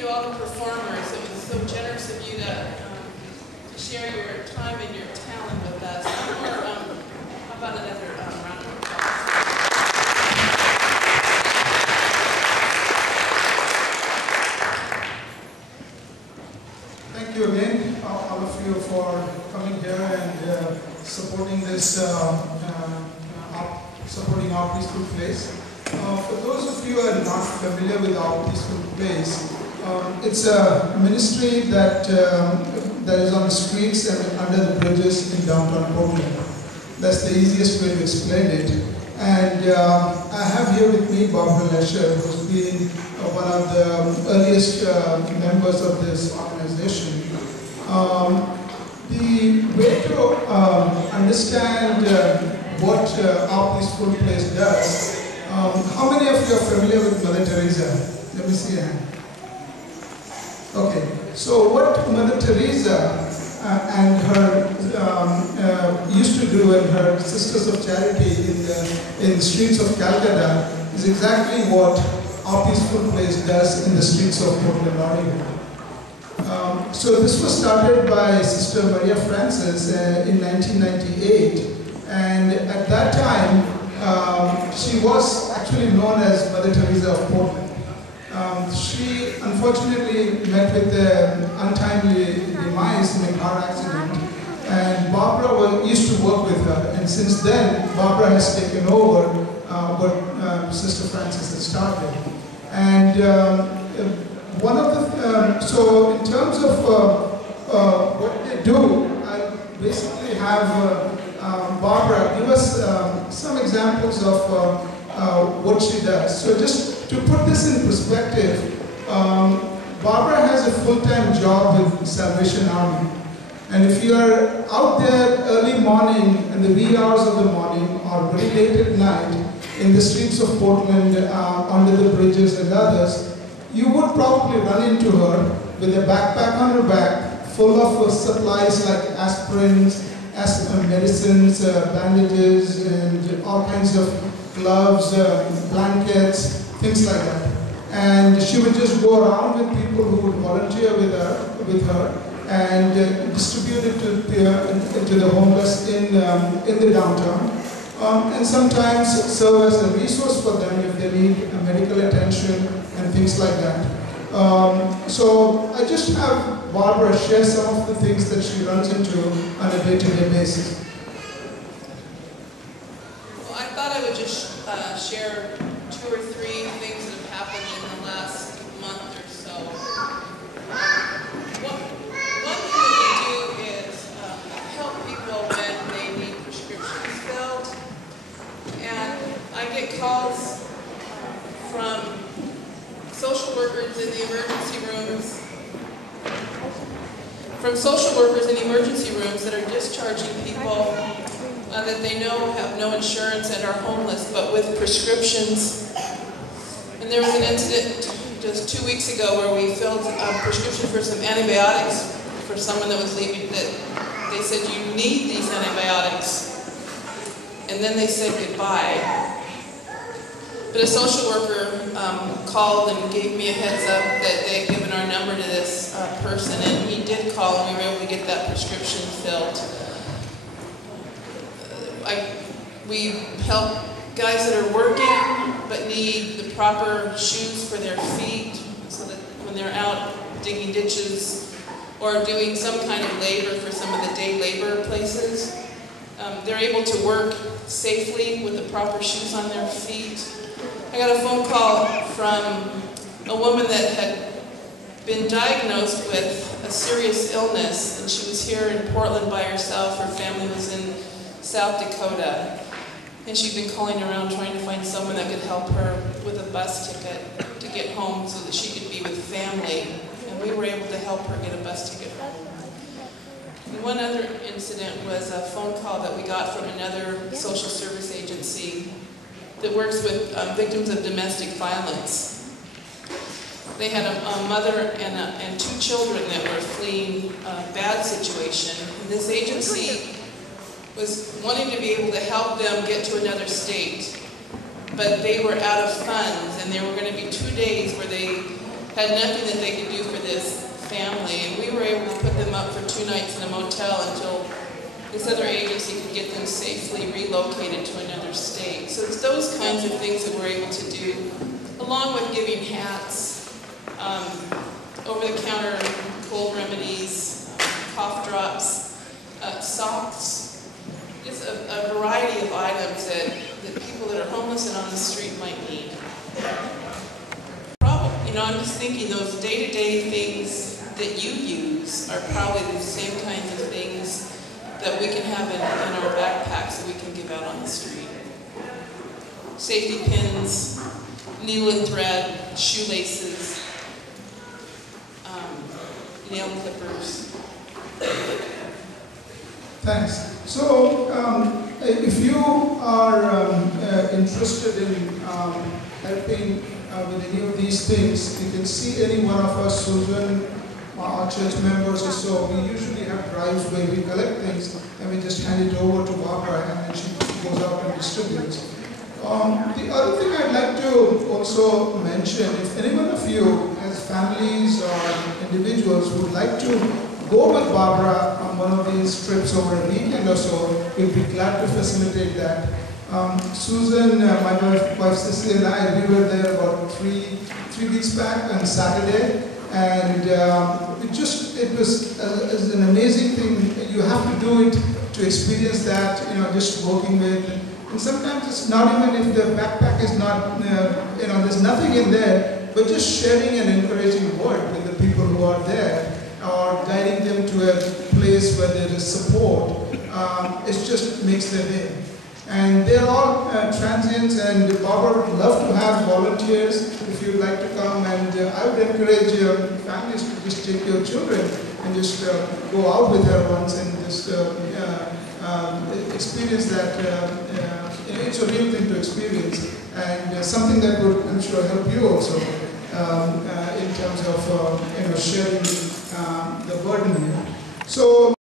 you to all the performers. It was so generous of you to share your time and your talent with us. How about another round of applause? Thank you again, all of you, for coming here and supporting this, supporting Our Peaceful Place. For those of you who are not familiar with Our Peaceful Place, it's a ministry that is on the streets and under the bridges in downtown Portland. That's the easiest way to explain it. And I have here with me Barbara Lesher, who's been one of the earliest members of this organization. The way to understand what Our Peaceful Place does, how many of you are familiar with Mother Teresa? Let me see a hand. Okay, so what Mother Teresa and her used to do, and her Sisters of Charity in the streets of Calcutta, is exactly what Our Peaceful Place does in the streets of Portland, Oregon. So this was started by Sister Maria Francis in 1998, and at that time she was actually known as Mother Teresa of Portland. She unfortunately met with an untimely demise in a car accident, and Barbara used to work with her, and since then Barbara has taken over what Sister Francis had started. And one of the so in terms of what they do, I basically have Barbara give us some examples of what she does. So just to put this in perspective, Barbara has a full-time job with Salvation Army. And if you are out there early morning, in the wee hours of the morning, or very late at night, in the streets of Portland, under the bridges and others, you would probably run into her with a backpack on her back, full of supplies like aspirins, medicines, bandages, and all kinds of gloves, blankets, things like that. And she would just go around with people who would volunteer with her and distribute it to the homeless in the downtown. And sometimes serve as a resource for them if they need medical attention and things like that. So I just have Barbara share some of the things that she runs into on a day-to-day basis. Well, I thought I would just share 2 or 3 things that have happened in the last month or so. One thing that we do is help people when they need prescriptions filled. And I get calls from social workers in the emergency rooms, that are discharging people that they know have no insurance and are homeless, but with prescriptions. And there was an incident just 2 weeks ago where we filled a prescription for some antibiotics for someone that was leaving, that they said, "You need these antibiotics." And then they said goodbye. But a social worker called and gave me a heads up that they had given our number to this person, and he did call, and we were able to get that prescription filled. We help guys that are working but need the proper shoes for their feet so that when they're out digging ditches or doing some kind of labor for some of the day labor places, they're able to work safely with the proper shoes on their feet. I got a phone call from a woman that had been diagnosed with a serious illness, and she was here in Portland by herself. Her family was in South Dakota, and she'd been calling around trying to find someone that could help her with a bus ticket to get home so that she could be with family, and we were able to help her get a bus ticket home. And one other incident was a phone call that we got from another social service agency that works with victims of domestic violence. They had a mother and 2 children that were fleeing a bad situation. And this agency was wanting to be able to help them get to another state, but they were out of funds, and there were going to be 2 days where they had nothing that they could do for this family, and we were able to put them up for 2 nights in a motel until this other agency could get them safely relocated to another state. So it's those kinds of things that we're able to do, along with giving hats, over-the-counter cold remedies, cough drops, socks. It's a variety of items that people that are homeless and on the street might need. You know, I'm just thinking those day-to-day things that you use are probably the same kinds of things that we can have in our backpacks that we can give out on the street. Safety pins, needle and thread, shoelaces, nail clippers. Thanks. So, if you are interested in helping with any of these things, you can see any one of us, Susan, our church members or so. We usually have drives where we collect things and we just hand it over to Barbara and then she goes out and distributes. The other thing I'd like to also mention, if any one of you as families or individuals would like to go with Barbara on one of these trips over a weekend or so, we'd be glad to facilitate that. Susan, my wife Cecily and I, we were there about three weeks back on Saturday, and it was an amazing thing. You have to do it to experience that, you know, just working with. And sometimes it's not even if the backpack is not, you know, there's nothing in there, but just sharing an encouraging word with the people who are there, or guiding them to a place where there is support. It just makes their day. And they're all transients, and Barbara would love to have volunteers if you'd like to come. And I would encourage families to just take your children and just go out with her once and just experience that. It's a real thing to experience, and something that would, I'm sure, help you also in terms of sharing the burden. So.